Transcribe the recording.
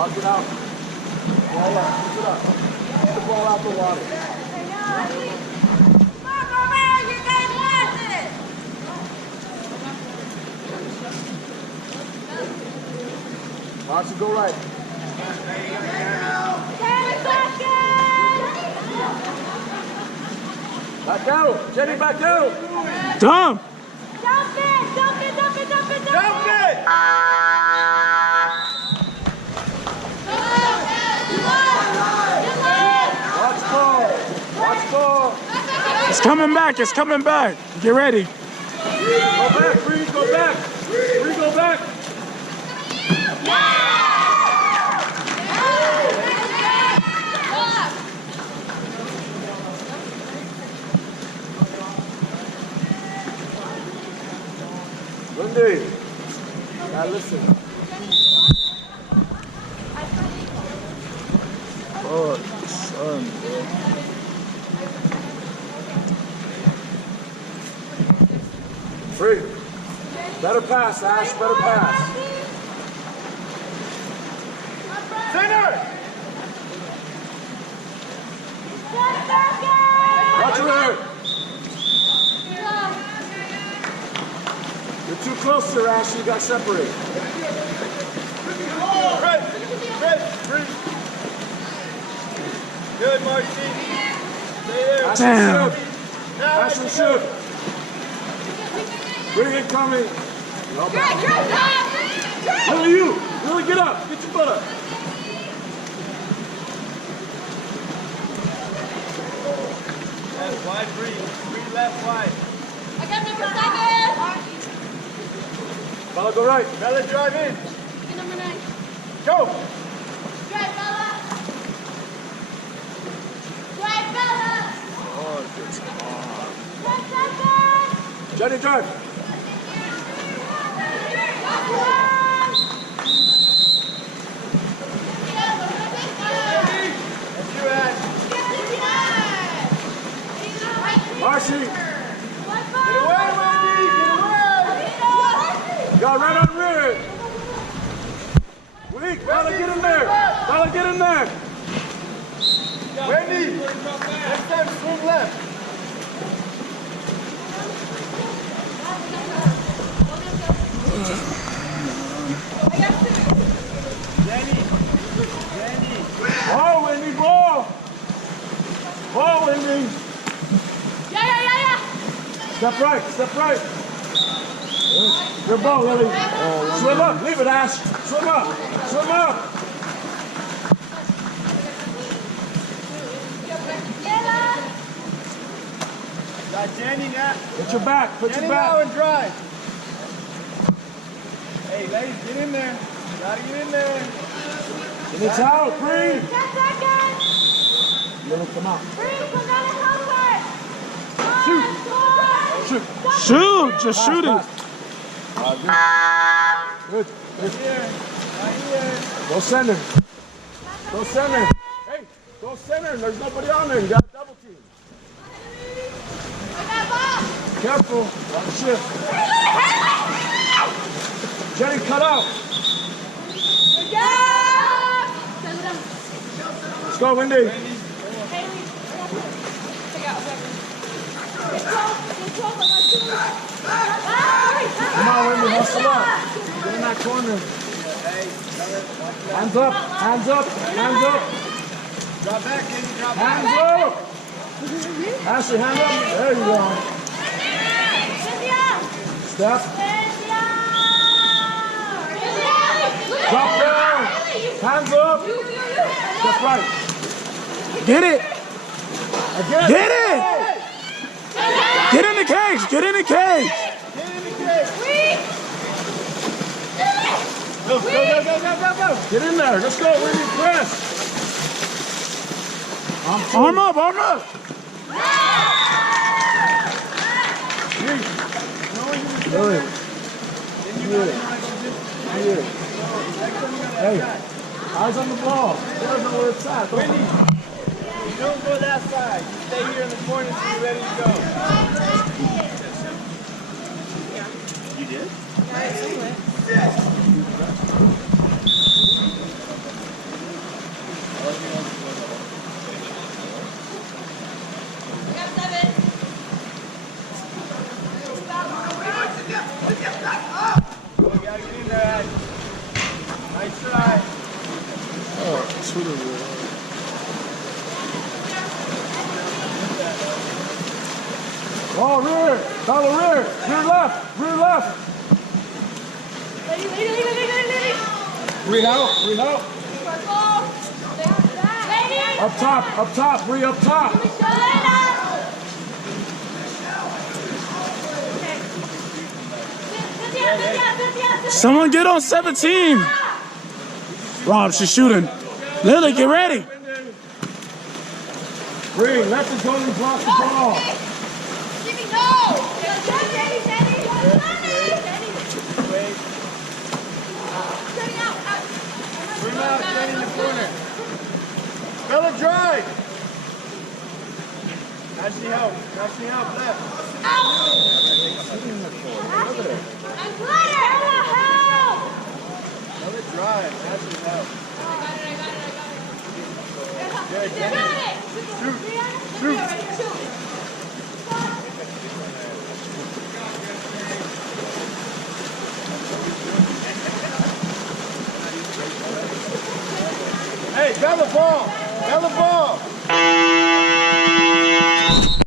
Walk it out. Ball up. Push it up. Get the ball out the water. Marcy, go right. Back out. Jenny, back out. Dump. Dump it, dump it, dump it, dump it, Dump it! Watch ball. Watch ball. It's coming back. It's coming back. Get ready. Go back, Bree. Go back. Bree, go back. Lindy, now listen. Oh, son. Free. Better pass, Ash. Better pass. Center! Watch your head. You're too close to her, Ash. You got separated. Free. Good, Marcy. Stay there. Damn. Ashton shoot. Bring it coming. Lily, you. Lily, get up. Get your butt up. Left wide, Bree left wide. I got number 7. Bella, go right. Bella, drive in. Get number 9. Go. Drive, Bella. Drive, Bella. Oh, good spot. Drive, 7. Jenny, drive. Marcy! Get away, Wendy! Get away! Got right on red! Weak! Bella, get in there! Bella, get in there! Wendy! Next time, swing left! Ball, Wendy, ball! Ball, Wendy! Step right. Good ball, Lily. Swim up, leave it, Ash. Swim up. Got Jenny now. Put your back, Jenny now and drive. Hey, ladies, get in there. Gotta get in there. And it's out, Bree. 10 seconds. Lily, come out. Bree, come down and help her. Shoot. Just shoot it. Good. Right here. Go center. Hey, go center. There's nobody on there. You got a double team. Careful. Watch shift. Jenny, cut out. Let's go, Wendy. Come on, Wendy, hustle up. Get in that corner. Hands up. Drop back, Kenny, drop back. Hands up. Ashley, hand up. There you go. Step. Drop down. Hands up. That's right. Get it. Again. Get it. Get in the cage. Get in the cage. Get in the cage. Go. Get in there. Let's go. We need press. Arm up. Arm up. Good. Hey, eyes on the ball. He doesn't know where it's at. Wendy, don't go that side. You stay here in the corner so you're ready to go. You did? Nice try. Oh, shooter. Ball rear. Dollar rear. Rear left. Rear left. Read out. Read out. Up top. Up top. Bree up top. Someone get on 17. Rob, she's shooting. Lily, get ready. Bree, let the goalie block the ball. Bring out, stay in the corner. Spell it drive. How's she help? How's she help? Left. Spell it drive. How's she help? Good, Shoot. Hey, grab the ball. Grab the ball.